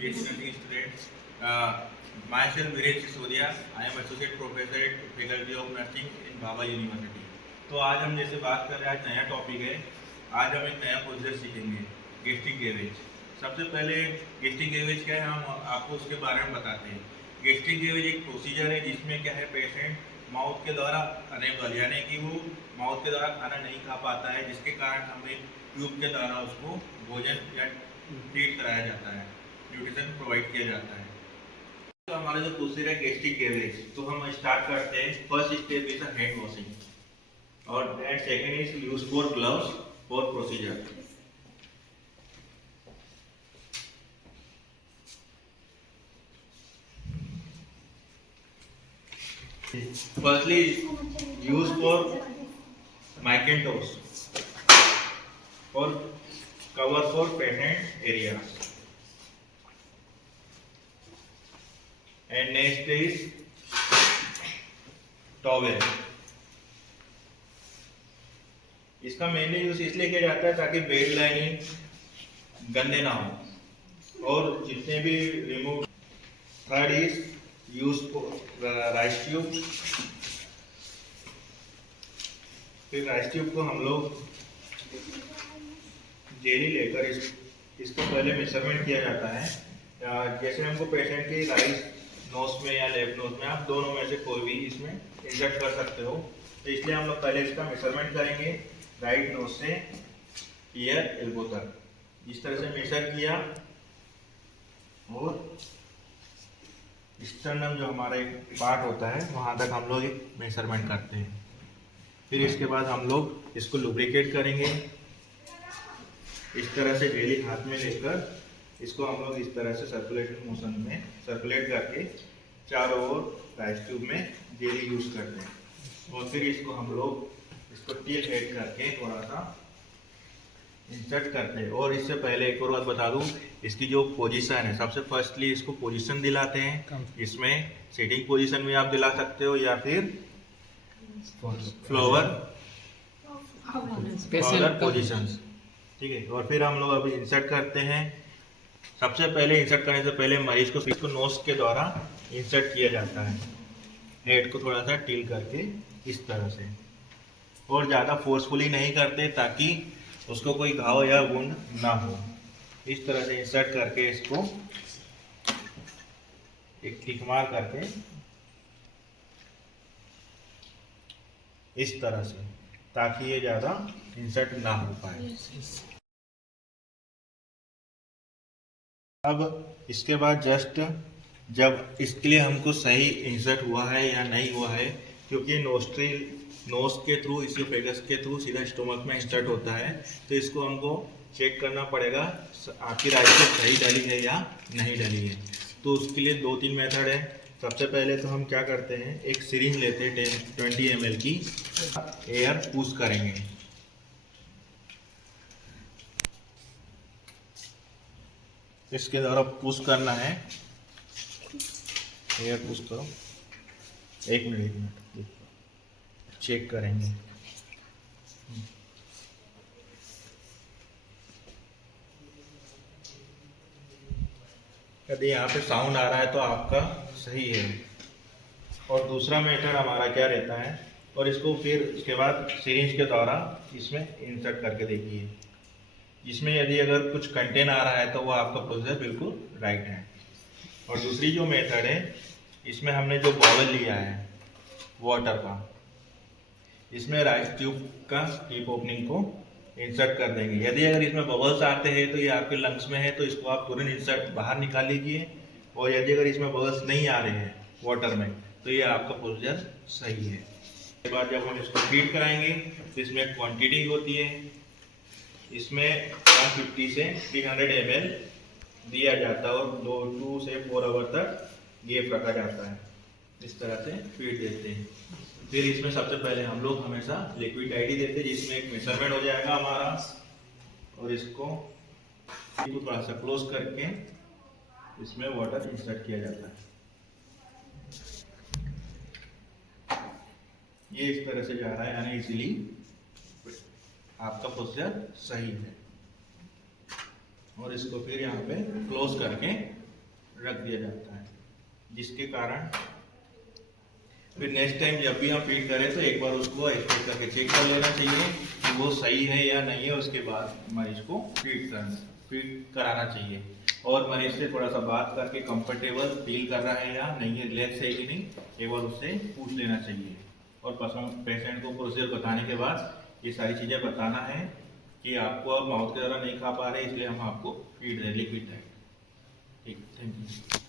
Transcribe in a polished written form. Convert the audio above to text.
PhD students. Myself Viresh Sisodia. I am associate professor at Faculty of Nursing in Bhabha University. तो आज हम जैसे बात कर रहे हैं, आज नया टॉपिक है। आज हम एक नया प्रोसीजर सीखेंगे, गैस्ट्रिक गैवेज। सबसे पहले गैस्ट्रिक गैवेज क्या है, हम आपको उसके बारे में बताते हैं। गैस्ट्रिक गैवेज एक प्रोसीजर है जिसमें क्या है, पेशेंट माउथ के द्वारा अनेबल, यानी कि वो माउथ के द्वारा खाना नहीं खा पाता है, जिसके कारण हम एक ट्यूब के द्वारा उसको भोजन या ट्रीट कराया जाता है, न्यूट्रिशन प्रोवाइड किया जाता है। तो हमारा जो प्रोसीजर है गैस्ट्रिक गैवेज, तो हम स्टार्ट करते हैं। First step is hand washing और and second is use for gloves for procedure. Firstly, use for Macintosh for cover for patent areas, and next is towel. इसका मेनली यूज इसलिए किया जाता है ताकि बेड लाइनिंग गंदे ना हो और जितने भी remove. Third is use for Ryle's tube. फिर राइस ट्यूब को हम लोग जेली लेकर इसको पहले मेजरमेंट किया जाता है। जैसे हमको पेशेंट की राइट नोज में या लेफ्ट नोज में, आप दोनों में से कोई भी इसमें इंजेक्ट कर सकते हो। तो इसलिए हम लोग पहले इसका मेजरमेंट करेंगे राइट नोज से ईयर एल्बो तक। इस तरह से मेजर किया और स्टर्नम जो हमारा एक पार्ट होता है वहाँ तक हम लोग एक मेजरमेंट करते हैं। फिर इसके बाद हम लोग इसको लुब्रिकेट करेंगे। इस तरह से जेली हाथ में लेकर इसको हम लोग इस तरह से सर्कुलेशन मोशन में सर्कुलेट करके चारों ओर राइस ट्यूब में जेली यूज करते हैं। और फिर इसको हम लोग इसको टिल हेड करके थोड़ा सा इंसर्ट करते हैं। और इससे पहले एक और बात बता दूं, इसकी जो पोजीशन है, सबसे फर्स्टली इसको पोजीशन दिलाते हैं। इसमें सिटिंग पोजीशन में आप दिला सकते हो या फिर फ्लोवर पोजीशंस, ठीक है। और फिर हम लोग अभी इंसर्ट करते हैं। सबसे पहले इंसर्ट करने से पहले मरीज को इसको नोज के द्वारा इंसर्ट किया जाता है, हेड को थोड़ा सा टिल करके इस तरह से, और ज़्यादा फोर्सफुली नहीं करते ताकि उसको कोई घाव या वुंड ना हो। इस तरह से इंसर्ट करके इसको एक टिक मार करके इस तरह से, ताकि ये ज़्यादा इंसर्ट ना हो पाए। अब इसके बाद जस्ट जब इसके लिए हमको सही इंसर्ट हुआ है या नहीं हुआ है, क्योंकि नोज के थ्रू, इसोफेगस के थ्रू सीधा स्टोमक में इंसर्ट होता है, तो इसको हमको चेक करना पड़ेगा आखिर राइस सही डली है या नहीं डली है। तो उसके लिए 2-3 मेथड है। सबसे पहले तो हम क्या करते हैं, एक सिरिंज लेते हैं 20 ml की, एयर पुश करेंगे। इसके द्वारा पुश करना है, एयर पुश करो। एक मिनट चेक करेंगे। यदि यहाँ पे साउंड आ रहा है तो आपका सही है। और दूसरा मेथड हमारा क्या रहता है, और इसको फिर उसके बाद सिरिंज के द्वारा इसमें इंसर्ट करके देखिए। इसमें यदि अगर कुछ कंटेन आ रहा है तो वो आपका प्रोसीजर बिल्कुल राइट है। और दूसरी जो मेथड है, इसमें हमने जो बॉवल लिया है वाटर का, इसमें राइस ट्यूब का टिप ओपनिंग को इंसर्ट कर देंगे। यदि अगर इसमें बबल्स आते हैं तो ये आपके लंग्स में है, तो इसको आप तुरंत इंसर्ट बाहर निकाल लीजिए। और यदि अगर इसमें बबल्स नहीं आ रहे हैं वाटर में, तो ये आपका प्रोसीजर सही है। उसके बाद जब हम इसको फीड कराएंगे तो इसमें क्वांटिटी होती है, इसमें 150 से 300 ml दिया जाता है और 2 से 4 आवर तक गैप रखा जाता है। इस तरह से फीड देते हैं। फिर इसमें सबसे पहले हम लोग हमेशा लिक्विड आईडी देते हैं, जिसमें एक मेजरमेंट हो जाएगा हमारा, और इसको थोड़ा सा क्लोज करके इसमें वाटर इंसर्ट किया जाता है। ये इस तरह से जा रहा है, यानी इजीली आपका प्रोसीजर सही है। और इसको फिर यहाँ पे क्लोज करके रख दिया जाता है, जिसके कारण फिर नेक्स्ट टाइम जब भी हम फीड करें तो एक बार उसको एक्सपेक्ट करके चेक कर लेना चाहिए कि वो सही है या नहीं है। उसके बाद मरीज को फीड कराना चाहिए और मरीज से थोड़ा सा बात करके कंफर्टेबल फील कर रहा है या नहीं है, रिलैक्स है कि नहीं, एक बार उससे पूछ लेना चाहिए। और पेशेंट को प्रोसीजर बताने के बाद ये सारी चीज़ें बताना है कि आपको अब माउथ के द्वारा नहीं खा पा रहे, इसलिए हम आपको फीड दे लिक्विड है। ठीक, थैंक यू।